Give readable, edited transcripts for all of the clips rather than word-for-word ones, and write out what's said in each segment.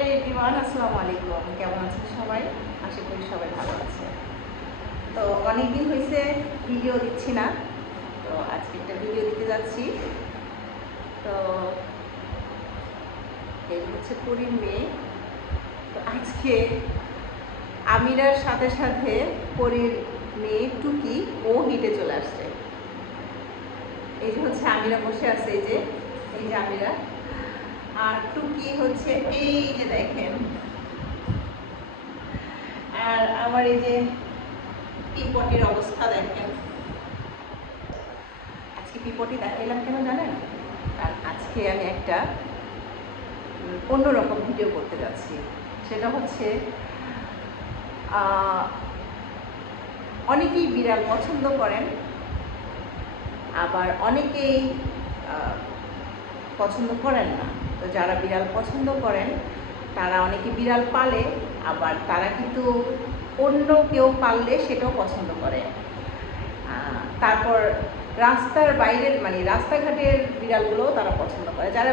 Hello everyone, আসসালামু আলাইকুম। কেমন আছেন সবাই? আশা করি সবাই ভালো আছে। তো অনেকদিন হয়েছে ভিডিও দিচ্ছি না, তো আজকে একটা ভিডিও দিতে যাচ্ছি। তো এই হচ্ছে পরীর মেয়ে। তো আজকে আমিরার সাথে সাথে পরীর মেয়ে টুকি ও হেঁটে চলে আসছে। এই যে হচ্ছে আমিরা বসে আছে, এই যে আমিরা, আর টুকি হচ্ছে এই যে দেখেন। আর আমার এই যে পিপটির অবস্থা দেখেন। আজকে পিপটি দেখাইলাম কেন জানেন? কারণ আজকে আমি একটা অন্যরকম ভিডিও করতে যাচ্ছি। সেটা হচ্ছে অনেকেই বিড়াল পছন্দ করেন, আবার অনেকেই পছন্দ করেন না। তো যারা বিড়াল পছন্দ করেন তারা অনেকে বিড়াল পালে, আবার তারা কিন্তু অন্য কেউ পাললে সেটাও পছন্দ করে। তারপর রাস্তার বাইরের মানে রাস্তাঘাটের বিড়ালগুলোও তারা পছন্দ করে। যারা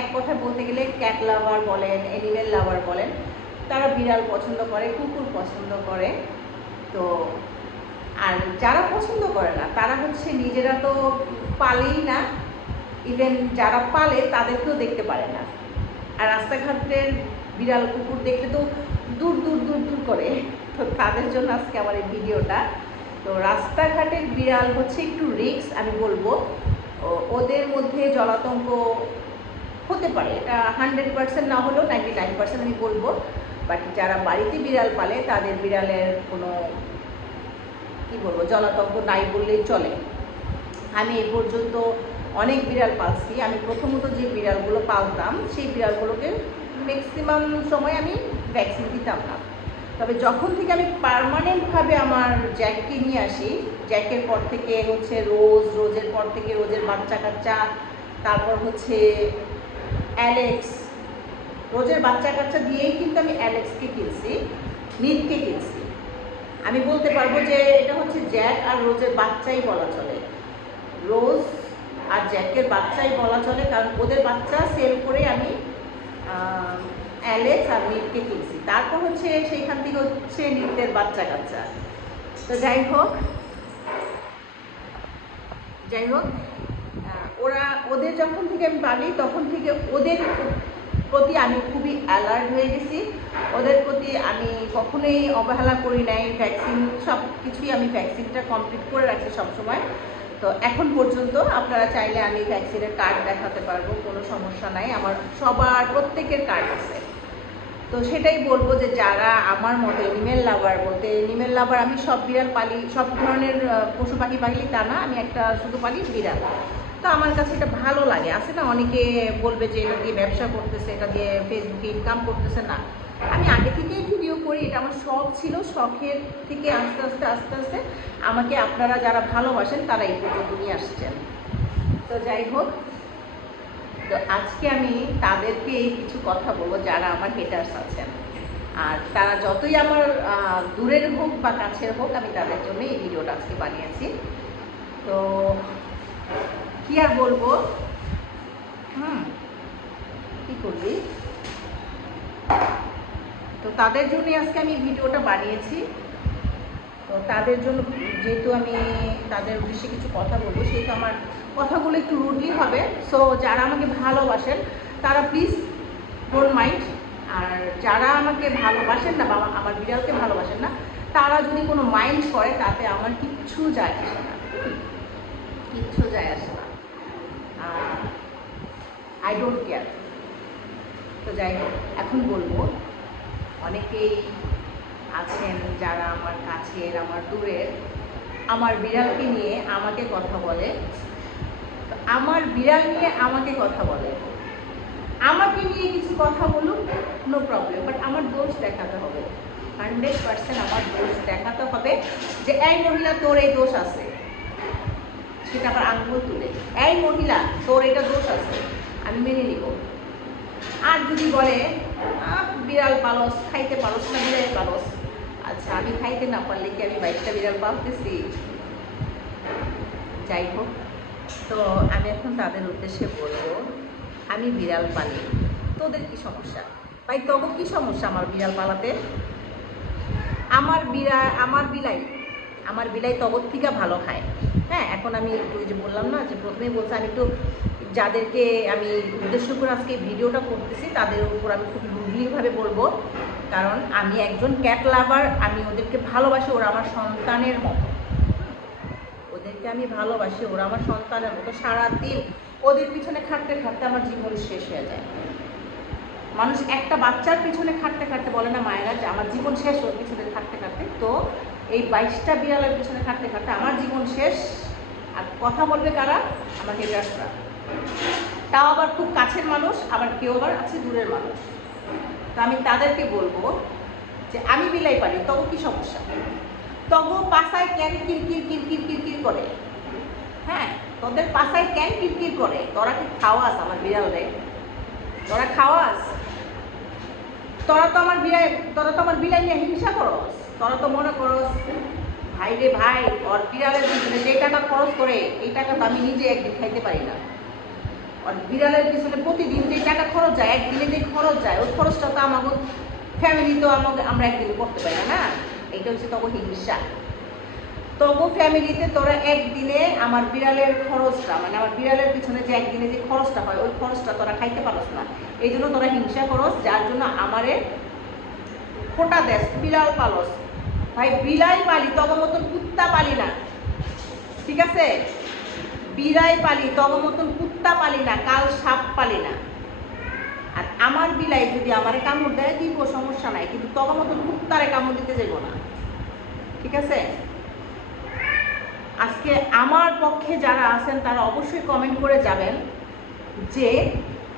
এক কথায় বলতে গেলে ক্যাট লাভার বলেন, অ্যানিমেল লাভার বলেন, তারা বিড়াল পছন্দ করে, কুকুর পছন্দ করে। তো আর যারা পছন্দ করে না তারা হচ্ছে নিজেরা তো পালেই না, ইভেন যারা পালে তাদেরকেও দেখতে পারে না। আর রাস্তাঘাটের বিড়াল কুকুর দেখলে তো দূর দূর দূর দূর করে। তো তাদের জন্য আজকে আমার এই ভিডিওটা। তো রাস্তাঘাটের বিড়াল হচ্ছে একটু রিস্ক, আমি বলবো। ওদের মধ্যে জলাতঙ্ক হতে পারে, এটা 100% না হলেও 99% আমি বলবো। বাট যারা বাড়িতে বিড়াল পালে তাদের বিড়ালের কোনো কি বলবো জলাতঙ্ক নাই বললেই চলে। আমি এই পর্যন্ত অনেক বিড়াল পালছি। আমি প্রথমত যে বিড়ালগুলো পালতাম সেই বিড়ালগুলোকে ম্যাক্সিমাম সময় আমি ভ্যাকসিন দিতাম না। তবে যখন থেকে আমি পার্মানেন্টভাবে আমার জ্যাককে নিয়ে আসি, জ্যাকের পর থেকে হচ্ছে রোজের পর থেকে রোজের বাচ্চা কাচ্চা, তারপর হচ্ছে অ্যালেক্স, রোজের বাচ্চা কাচ্চা দিয়েই কিন্তু আমি অ্যালেক্সকে কিনছি, মিথকে কিনছি। আমি বলতে পারবো যে এটা হচ্ছে জ্যাক আর রোজের বাচ্চাই বলা চলে, রোজ আর জ্যাকের বাচ্চাই বলা চলে, কারণ ওদের বাচ্চা সেল করে আমি অ্যালেক্স আর নিটকে কিনছি। তারপর হচ্ছে সেইখান থেকে হচ্ছে নিটের বাচ্চা কাচ্চা। তো যাই হোক ওদের যখন থেকে আমি পালি তখন থেকে ওদের প্রতি আমি খুবই অ্যালার্ট হয়ে গেছি। ওদের প্রতি আমি কখনোই অবহেলা করি নাই। ভ্যাকসিন সব কিছুই আমি ভ্যাকসিনটা কমপ্লিট করে রাখছি সবসময়। তো এখন পর্যন্ত আপনারা চাইলে আমি ভ্যাকসিনের কার্ড দেখাতে পারবো, কোনো সমস্যা নাই। আমার সবার প্রত্যেকের কার্ড আছে। তো সেটাই বলবো যে যারা আমার মতো অ্যানিমেল লাভার, বলতে অ্যানিমেল লাভার আমি সব বিড়াল পালি, সব ধরনের পশু পাখি পালি তা না, আমি একটা শুধু পালি বিড়াল। তো আমার কাছে এটা ভালো লাগে। আছে না অনেকে বলবে যে এটা দিয়ে ব্যবসা করতেছে, এটা দিয়ে ফেসবুকে ইনকাম করতেছে। না, আমি আগে থেকেই ভিডিও করি, এটা আমার শখ ছিল। শখের থেকে আস্তে আস্তে আস্তে আস্তে আমাকে আপনারা যারা ভালোবাসেন তারা এই পর্যন্ত নিয়ে আসছেন। তো যাই হোক, তো আজকে আমি তাদেরকে কিছু কথা বলবো যারা আমার হেটার্স আছেন। আর তারা যতই আমার দূরের হোক বা কাছের হোক, আমি তাদের জন্য এই ভিডিওটা আজকে বানিয়েছি। তো কি আর বলবো, কি করবি। তো তাদের জন্য আজকে আমি ভিডিওটা বানিয়েছি। তো তাদের জন্য যেহেতু আমি তাদের উদ্দেশ্যে কিছু কথা বলবো, সেহেতু আমার কথাগুলো একটু রুডলি হবে। সো যারা আমাকে ভালোবাসেন তারা প্লিজ ডোন্ট মাইন্ড। আর যারা আমাকে ভালোবাসেন না বা আমার বিড়ালকে ভালোবাসেন না, তারা যদি কোনো মাইন্ড করে তাতে আমার কিচ্ছু যায় আসে না, কিচ্ছু যায় আসে না। I don't care. তো যাই হোক, এখন বলবো, অনেকেই আছেন যারা আমার কাছের আমার দূরের, আমার বিড়ালকে নিয়ে আমাকে কথা বলে। তো আমার বিড়াল নিয়ে আমাকে কথা বলে, আমাকে নিয়ে কিছু কথা বলুক, নো প্রবলেম, বাট আমার দোষ দেখাতে হবে। 100% আমার দোষ দেখাতে হবে যে এই মহিলা তোর এই দোষ আছে, সেটা আবার আঙ্গুল তুলে এই মহিলা তোর এটা দোষ আছে, আমি মেনে নিব। আর যদি বলে বিড়াল পালস, খাইতে পারস না, বিড়াল পালস, আচ্ছা আমি খাইতে না পারলে কি আমি 22টা বিড়াল পালতেছি? যাই হোক, তো আমি এখন তাদের উদ্দেশ্যে বলবো, আমি বিড়াল পালি, তোদের কি সমস্যা? ভাই তখন কি সমস্যা আমার বিড়াল পালাতে? আমার বিলাই তগর থেকে ভালো খায়। হ্যাঁ, এখন আমি একটু যে বললাম না, যে প্রথমেই বলছি আমি একটু যাদেরকে আমি উদ্দেশ্য করে আজকে ভিডিওটা করতেছি তাদের উপর আমি খুব রুডলিভাবে বলবো, কারণ আমি একজন ক্যাট লাভার। আমি ওদেরকে ভালোবাসি, ওরা আমার সন্তানের মতো। ওদেরকে আমি ভালোবাসি, ওরা আমার সন্তানের মতো। সারাদিন ওদের পিছনে খাটতে খাটতে আমার জীবন শেষ হয়ে যায়। মানুষ একটা বাচ্চার পিছনে খাটতে খাটতে বলে না মায়েরা যে আমার জীবন শেষ, ওর পিছনে খাটতে খাটতে। তো এই 22টা বিড়ালের পিছনে খাটতে খাটতে আমার জীবন শেষ। আর কথা বলবে কারা? আমার হেটার্সরা। তাও আবার খুব কাছের মানুষ, আবার কেউ আবার আছে দূরের মানুষ। তো আমি তাদেরকে বলবো যে আমি বিলাই পারি, তবু কি সমস্যা? তবু পাশায় কেন কিরকির কিরকির কিরকির করে? হ্যাঁ, তোদের পাশায় কেন কিরকির করে? তোরা কি খাওয়াস আমার বিড়াল রে? তোরা খাওয়াস? তোরা তো আমার বিলাই নিয়ে হিংসা করস। তোরা তো মনে করস ভাই রে ভাই, ওর বিড়ালের পিছনে যে টাকা খরচ করে এই টাকা তো আমি নিজে একদিন খাইতে পারি না। আর বিড়ালের পিছনে প্রতিদিন যে টাকা খরচ যায়, একদিনে যে খরচ যায়, ওই খরচটা তো আমাকে ফ্যামিলি তো আমরা একদিনে করতে পারি না। এইটা হচ্ছে তবু হিংসা। তবু ফ্যামিলিতে তোরা একদিনে আমার বিড়ালের খরচটা, মানে আমার বিড়ালের পিছনে যে একদিনে যে খরচটা হয়, ওই খরচটা তোরা খাইতে পারস না। এই জন্য তোরা হিংসা করস, যার জন্য আমারে খোটা দেশ বিড়াল পালস। ভাই বিলাই পালি, তব মতন কুত্তা পালি না, ঠিক আছে? বিড়াই পালি, তব মতন কুত্তা পালি না, কাল সাপ পালি না। আর আমার বিলাই যদি আমারে কামড় দেয় দিব, সমস্যা নাই, কিন্তু তব মতন কুত্তারে কামড় দিতে যাইব না, ঠিক আছে? আজকে আমার পক্ষে যারা আছেন তারা অবশ্যই কমেন্ট করে যাবেন যে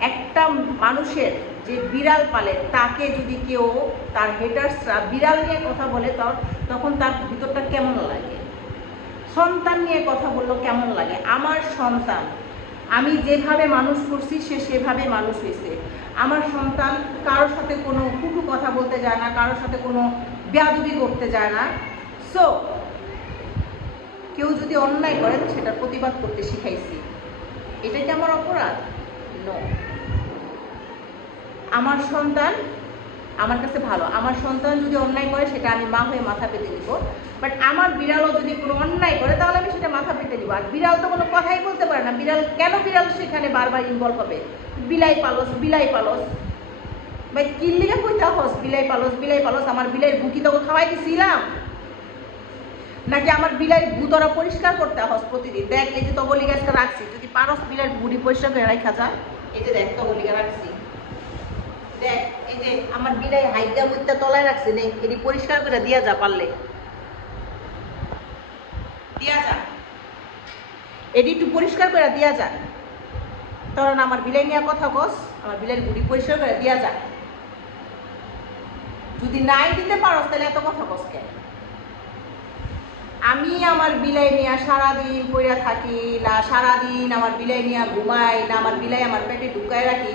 একটা মানুষের যে বিড়াল পালে তাকে যদি কেউ তার হেটার্সরা বিড়াল নিয়ে কথা বলে তখন তার ভিতরটা কেমন লাগে? সন্তান নিয়ে কথা বললো কেমন লাগে? আমার সন্তান, আমি যেভাবে মানুষ করছি সে সেভাবে মানুষ হয়েছে। আমার সন্তান কারোর সাথে কোনো কুটু কথা বলতে যায় না, কারোর সাথে কোনো বেয়াদবি করতে যায় না। সো কেউ যদি অন্যায় করে সেটার প্রতিবাদ করতে শিখাইছি। এটা কি আমার অপরাধ? নো। আমার সন্তান আমার কাছে ভালো। আমার সন্তান যদি অন্যায় করে সেটা আমি মা হয়ে মাথা পেতে দিব। বাট আমার বিড়ালও যদি কোনো অন্যায় করে তাহলে আমি সেটা মাথা পেতে দিব। আর বিড়াল তো কোনো কথাই বলতে পারে না। বিড়াল সেখানে বারবার ইনভলভ হবে? বিলাই পালস বিলাই পালস, ভাই কিল্লিগা কইতা হস বিলাই পালস বিলাই পালস? আমার বিলাইয়ের বুকি তোকে খাওয়াই দিছিলাম নাকি আমার বিলাইয়ের ভূতরা পরিষ্কার করতে হস প্রতিদিন? দেখ এই যে তগলি গাছটা রাখছি, যদি পারস বিলাইয়ের বুড়ি পরিষ্কার করে রাখা যা। এই যে দেখ তগলি গাছ রাখছি, দেখ এই যে আমার বিলাই হাইদা মুইদা তলায় রাখছি, নেই এটি পরিষ্কার করে দিয়া যা, পারলে দিয়া যা, এটি একটু পরিষ্কার করে দিয়া যা। তোরা না আমার বিলাই নিয়ে কথা কস, আমার বিলাইয়ের বুড়ি পরিষ্কার করে দিয়া যা। যদি নাই দিতে পারস তাহলে এত কথা কস কেন? আমি আমার বিলাই নিয়ে সারাদিন পইরা থাকি না, সারাদিন আমার বিলাই নিয়ে ঘুমাই না, আমার বিলাই আমার পেটে ঢুকায় রাখি,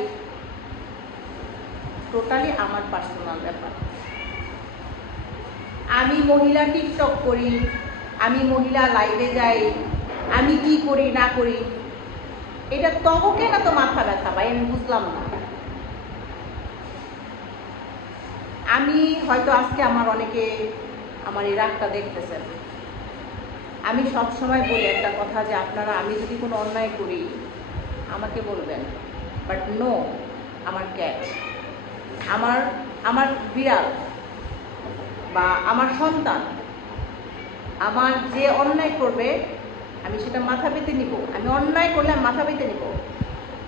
টোটালি আমার পার্সোনাল ব্যাপার। আমি মহিলা টিকটক করি, আমি মহিলা লাইভে যাই, আমি কি করি না করি, এটা তবকে না তো মাথা ব্যথা ভাই, আমি বুঝলাম না। আমি হয়তো আজকে আমার অনেকে আমার এই রাগটা দেখতেছেন। আমি সব সময় বলি একটা কথা যে আপনারা, আমি যদি কোনো অন্যায় করি আমাকে বলবেন, বাট নো, আমার ক্যাট, আমার বিড়াল বা আমার সন্তান আমার যে অন্যায় করবে আমি সেটা মাথা পেতে নিব। আমি অন্যায় করলে আমি মাথা পেতে নিব,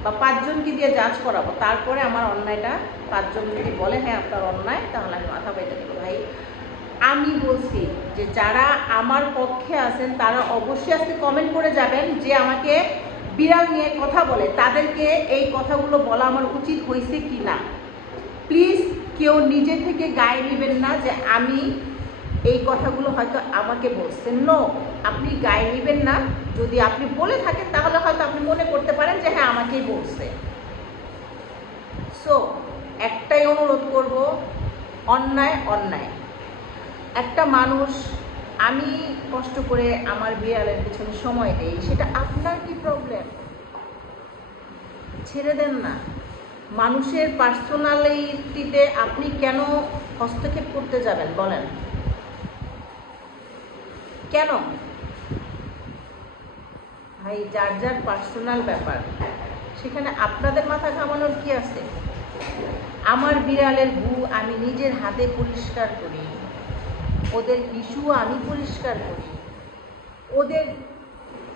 বা 5 জনকে দিয়ে জাজ করাবো, তারপরে আমার অন্যায়টা 5 জন যদি বলে হ্যাঁ আপনার অন্যায়, তাহলে আমি মাথা পেতে নিব। ভাই আমি বলছি যে যারা আমার পক্ষে আছেন তারা অবশ্যই আজকে কমেন্ট করে যাবেন যে আমাকে বিড়াল নিয়ে কথা বলে তাদেরকে এই কথাগুলো বলা আমার উচিত হয়েছে কি না। প্লিজ কেউ নিজে থেকে গায়ে নেবেন না যে আমি এই কথাগুলো হয়তো আমাকে বলছেন। নো, আপনি গায়ে নেবেন না। যদি আপনি বলে থাকেন তাহলে হয়তো আপনি মনে করতে পারেন যে হ্যাঁ আমাকেই বলছে। সো একটাই অনুরোধ করব, অন্যায় অন্যায়। একটা মানুষ, আমি কষ্ট করে আমার বিড়ালের পিছনে সময় দেই, সেটা আপনার কি প্রবলেম? ছেড়ে দেন না। মানুষের পার্সোনালিটিতে আপনি কেন হস্তক্ষেপ করতে যাবেন বলেন? কেন? ভাই, যার যার পার্সোনাল ব্যাপার, সেখানে আপনাদের মাথা ঘামানোর কি আছে? আমার বিড়ালের গু আমি নিজের হাতে পরিষ্কার করি, ওদের হিসু আমি পরিষ্কার করি, ওদের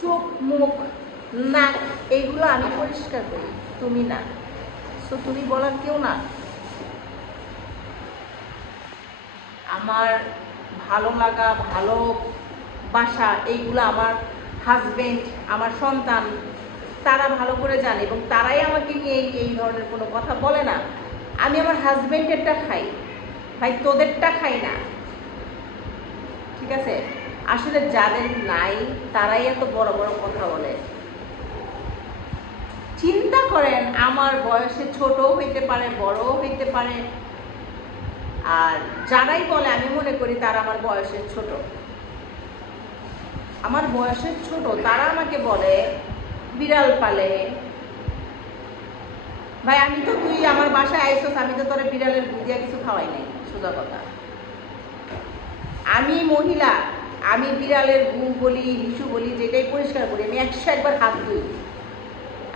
চোখ মুখ নাক এইগুলো আমি পরিষ্কার করি, তুমি না। সো তুমি বলার কেউ না। আমার ভালো লাগা, ভালোবাসা এইগুলো আমার হাজবেন্ড, আমার সন্তান, তারা ভালো করে জানে এবং তারাই আমাকে নিয়ে এই ধরনের কোনো কথা বলে না। আমি আমার হাজবেন্ডেরটা খাই ভাই, তোদেরটা খাই না, ঠিক আছে? আসলে যাদের নাই তারাই এত বড় বড় কথা বলে। চিন্তা করেন, আমার বয়সে ছোট হইতে পারে, বড় হইতে পারে, আর যারাই বলে আমি মনে করি তারা আমার বয়সের ছোট। আমার বয়সের ছোট তারা আমাকে বলে বিড়াল পালে। ভাই, আমি তো, তুই আমার বাসায় আইসোস, আমি তো তোর বিড়ালের বুঝিয়া কিছু খাওয়াই নাই, সোজা কথা। আমি মহিলা, আমি বিড়ালের গু বলি, হিসু বলি, যেটাই পরিষ্কার করি। আমি 101 বার হাত ধুই।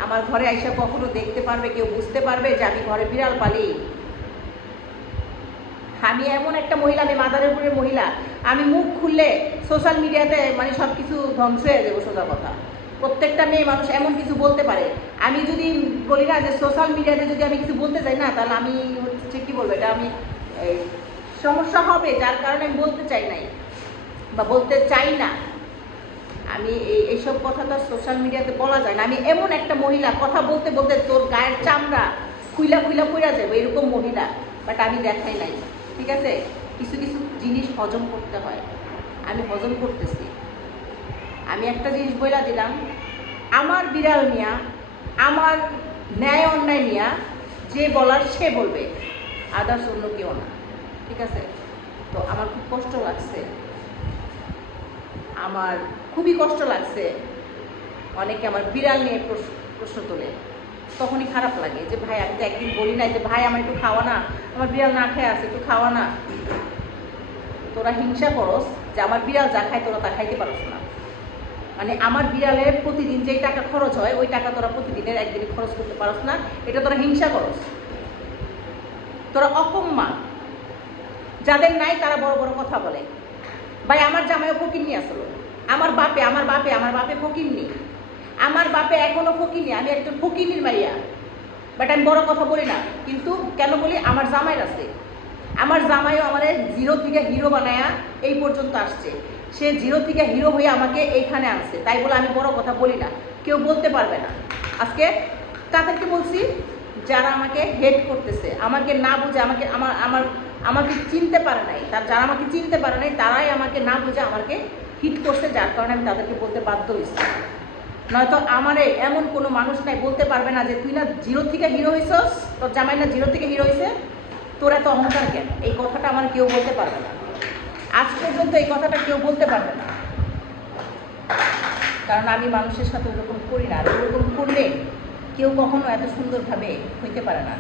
আমার ঘরে আইসা কখনো দেখতে পারবে কেউ, বুঝতে পারবে যে আমি ঘরে বিড়াল পালি? আমি এমন একটা মহিলা, আমি মাদারের উপরে মহিলা, আমি মুখ খুললে সোশ্যাল মিডিয়াতে মানে সব কিছু ধ্বংস হয়ে যাবো, সোজা কথা। প্রত্যেকটা মেয়ে মানুষ এমন কিছু বলতে পারে। আমি যদি বলি না যে সোশ্যাল মিডিয়াতে যদি আমি কিছু বলতে চাই না, তাহলে আমি হচ্ছে কি বলবো, এটা আমি সমস্যা হবে, যার কারণে আমি বলতে চাই নাই বা বলতে চাই না। আমি এইসব কথা তো সোশ্যাল মিডিয়াতে বলা যায় না। আমি এমন একটা মহিলা, কথা বলতে বলতে তোর গায়ের চামড়া খুইলা খুইলা পড়া যাবে, এরকম মহিলা। বাট আমি দেখাই নাই, ঠিক আছে? কিছু কিছু জিনিস হজম করতে হয়, আমি হজম করতেছি। আমি একটা জিনিস বইলা দিলাম, আমার বিড়াল নিয়া, আমার ন্যায় অন্যায় নিয়া যে বলার সে বলবে, আদার্স অন্য কেউ না, ঠিক আছে? তো আমার খুব কষ্ট লাগছে, আমার খুবই কষ্ট লাগছে। অনেকে আমার বিড়াল নিয়ে প্রশ্ন তোলে, তখনই খারাপ লাগে যে ভাই, আমি তো একদিন বলি নাই যে ভাই আমার একটু খাওয়া না, আমার বিড়াল না খেয়ে আছে, একটু খাওয়া না। তোরা হিংসা করস যে আমার বিড়াল যা খায় তোরা তা খাইতে পারস না। মানে আমার বিড়ালের প্রতিদিন যেই টাকা খরচ হয়, ওই টাকা তোরা প্রতিদিনের একদিনে খরচ করতে পারস না, এটা তোরা হিংসা করস। তোরা অকম্মা, যাদের নাই তারা বড় বড় কথা বলে। ভাই, আমার জামাইও ফকিন্নি আসলো, আমার বাপে ফকিন্নি, আমার বাপে এখনো ফকিন্নি, আমি একজন ফকিন্নির মাইয়া। বাট আমি বড় কথা বলি না, কিন্তু কেন বলি, আমার জামাইয়ের আছে। আমার জামাইও আমার 0 থেকে হিরো বানায়া এই পর্যন্ত আসছে। সে 0 থেকে হিরো হয়ে আমাকে এইখানে আনছে, তাই বলে আমি বড় কথা বলি না, কেউ বলতে পারবে না। আজকে তাদেরকে বলছি যারা আমাকে হেট করতেছে, আমাকে না বুঝে, আমাকে চিনতে পারে নাই, যারা আমাকে চিনতে পারে নাই তারাই আমাকে না বুঝে আমাকে হিট করছে, যার কারণে আমি তাদেরকে বলতে বাধ্য হয়েছি। নয়তো আমারে এমন কোনো মানুষ নাই বলতে পারবে না যে তুই না 0 থেকে হিরো হয়েছস, তোর জামাই না 0 থেকে হিরো হয়েছে, তোর এত অহংকার কেন? এই কথাটা আমার কেউ বলতে পারবে না, আজ পর্যন্ত এই কথাটা কেউ বলতে পারবে না। কারণ আমি মানুষের সাথে ওরকম করি না, আর ওরকম করলে কেউ কখনো এত সুন্দরভাবে হইতে পারে না।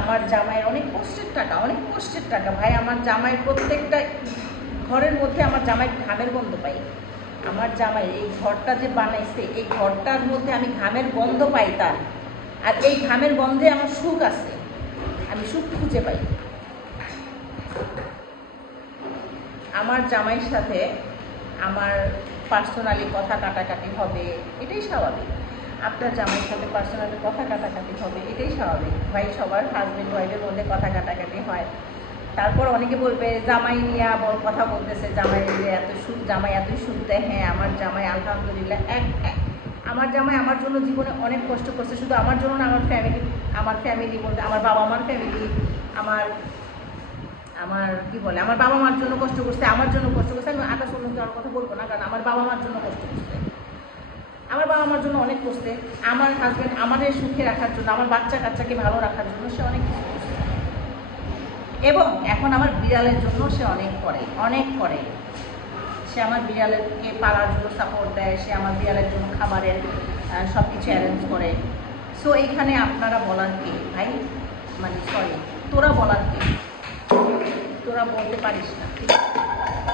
আমার জামাইয়ের অনেক কষ্টের টাকা ভাই। আমার জামাই প্রত্যেকটা ঘরের মধ্যে আমার জামাই ঘামের গন্ধ পাই। আমার জামাই এই ঘরটা যে বানাইছে, এই ঘরটার মধ্যে আমি ঘামের গন্ধ পাই তার, আর এই ঘামের গন্ধে আমার সুখ আছে, আমি সুখ খুঁজে পাই। আমার জামাইয়ের সাথে আমার পার্সোনালি কথা কাটাকাটি হবে, এটাই স্বাভাবিক। আপনার জামাইয়ের সাথে পার্সোনালি কথা কাটাকাটি হবে, এটাই স্বাভাবিক ভাই। সবার হাজব্যান্ড ওয়াইফের মধ্যে কথা কাটাকাটি হয়। তারপর অনেকে বলবে জামাই নিয়ে কথা বলতেছে, জামাই এতই সুখ দেয়। হ্যাঁ, আমার জামাই আলহামদুলিল্লাহ, আমার জামাই আমার জন্য জীবনে অনেক কষ্ট করছে। শুধু আমার জন্য না, আমার ফ্যামিলি বলতে আমার বাবা মার ফ্যামিলি, আমার আমার বাবা মার জন্য কষ্ট করছে, আমার জন্য কষ্ট করছে। আমি আকাশ অন্য কারোর কথা বলবো না, কারণ আমার বাবা মার জন্য কষ্ট করছে, আমার বাবা মার জন্য অনেক করছে। আমার হাজব্যান্ড আমাদের সুখে রাখার জন্য, আমার বাচ্চা কাচ্চাকে ভালো রাখার জন্য সে অনেক কিছু করছে। এবং এখন আমার বিড়ালের জন্য সে অনেক করে। সে আমার বিড়ালকে পালার জন্য সাপোর্ট দেয়, সে আমার বিড়ালের জন্য খাবারের সব কিছু অ্যারেঞ্জ করে। সো এইখানে আপনারা বলার কে ভাই, মানে সরি, তোরা বলার কে, তোরা বলতে পারিস না।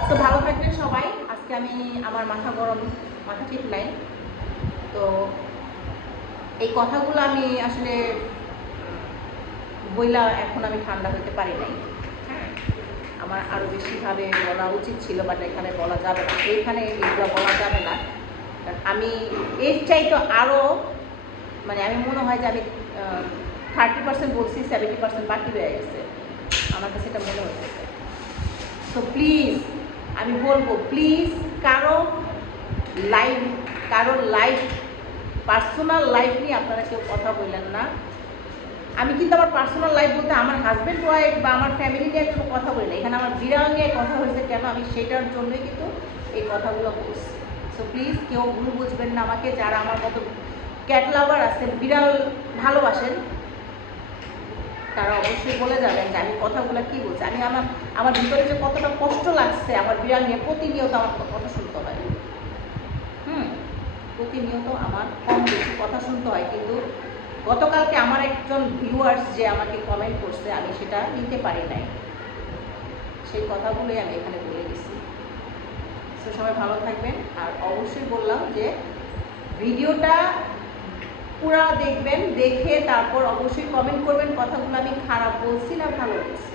তো ভালো থাকবেন সবাই। আজকে আমি আমার মাথা গরম, মাথা ঠিক নাই, তো এই কথাগুলো আমি আসলে বইলা এখন আমি ঠান্ডা হতে পারি নাই। হ্যাঁ, আমার আরও বেশিভাবে বলা উচিত ছিল, বাট এখানে বলা যাবে না, এইখানে এগুলো বলা যাবে না। আমি এর চাইতে আরও, মানে আমি মনে হয় যে আমি 30% বলছি, 70% বাকি রয়ে গেছে, আমার কাছে এটা মনে হচ্ছে। তো প্লিজ আমি বলবো, প্লিজ কারো লাইফ পার্সোনাল লাইফ নিয়ে আপনারা কেউ কথা বললেন না। আমি কিন্তু আমার পার্সোনাল লাইফ বলতে আমার হাজব্যান্ড ওয়াইফ বা আমার ফ্যামিলি নিয়ে কোনো কথা বলি না, এখানে আমার বিড়াল নিয়ে কথা হয়েছে কেন, আমি সেটার জন্যই কিন্তু এই কথাগুলো বলছি। সো প্লিজ কেউ ভুল বুঝবেন না আমাকে, যারা আমার মতো ক্যাট লাভার আছেন, বিড়াল ভালোবাসেন, তারা অবশ্যই বলে যাবেন যে আমি কথাগুলো কী বলছি। আমি আমার ভিতরে যে কতটা কষ্ট লাগছে আমার বিড়াল নিয়ে, প্রতিনিয়ত আমার কথা শুনতে হয়। প্রতিনিয়ত আমার কম বেশি কথা শুনতে হয়, কিন্তু গতকালকে আমার একজন ভিউয়ার্স যে আমাকে কমেন্ট করছে, আমি সেটা নিতে পারি নাই, সেই কথাগুলোই আমি এখানে বলে দিচ্ছি। তো সবাই ভালো থাকবেন, আর অবশ্যই বললাম যে ভিডিওটা পুরা দেখবেন, দেখে তারপর অবশ্যই কমেন্ট করবেন কথাগুলো আমি খারাপ বলছি না ভালো বলছি।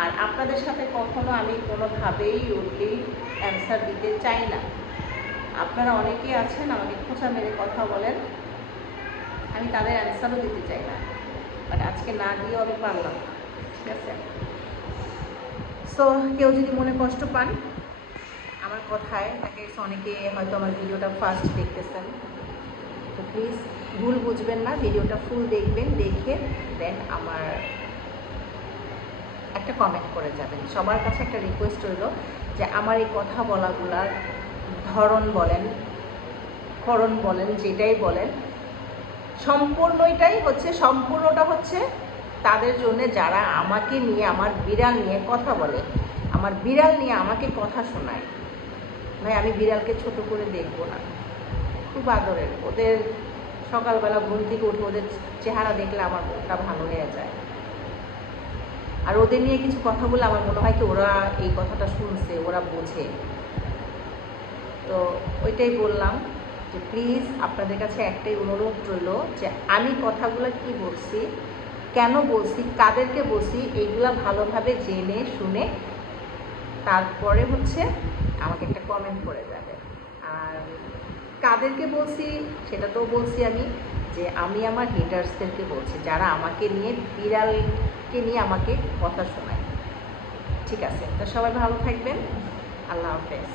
আর আপনাদের সাথে কখনো আমি কোনোভাবেই রুডলি অ্যান্সার দিতে চাই না। আপনারা অনেকেই আছেন আমাকে খোঁচা মেরে কথা বলেন, আমি তাদের অ্যান্সারও দিতে চাই না, বাট আজকে না দিয়েও আমি পারলাম, ঠিক আছে? সো কেউ যদি মনে কষ্ট পান আমার কথায়, তাকে অনেকে হয়তো আমার ভিডিওটা ফার্স্ট দেখতেছেন, তো প্লিজ ভুল বুঝবেন না, ভিডিওটা ফুল দেখবেন, দেখে দেন আমার একটা কমেন্ট করে যাবেন। সবার কাছে একটা রিকোয়েস্ট রইল যে আমার এই কথা বলাগুলার ধরন বলেন, করণ বলেন, যেটাই বলেন, সম্পূর্ণটা হচ্ছে তাদের জন্য যারা আমাকে নিয়ে, আমার বিড়াল নিয়ে কথা বলে, আমার বিড়াল নিয়ে আমাকে কথা শোনায়। ভাই আমি বিড়ালকে ছোট করে দেখবো না, খুব আদরের, ওদের সকালবেলা ঘুম থেকে উঠে ওদের চেহারা দেখলে আমার মনটা ভালো হয়ে যায়। আর ওদের নিয়ে কিছু কথা বলে আমার মনে হয় কি ওরা এই কথাটা শুনছে, ওরা বোঝে। তো ওইটাই বললাম যে প্লিজ আপনাদের কাছে একটাই অনুরোধ রইল যে আমি কথাগুলো কি বলছি, কেন বলছি, কাদেরকে বলছি, এইগুলা ভালোভাবে জেনে শুনে তারপরে আমাকে একটা কমেন্ট করে যাবে। আর কাদেরকে বলছি সেটা তো বলছি আমি, যে আমি আমার হেটার্সদেরকে বলছি, যারা আমাকে নিয়ে, বিড়ালকে নিয়ে আমাকে কথা শোনায়। ঠিক আছে, তো সবাই ভালো থাকবেন, আল্লাহ হাফেজ।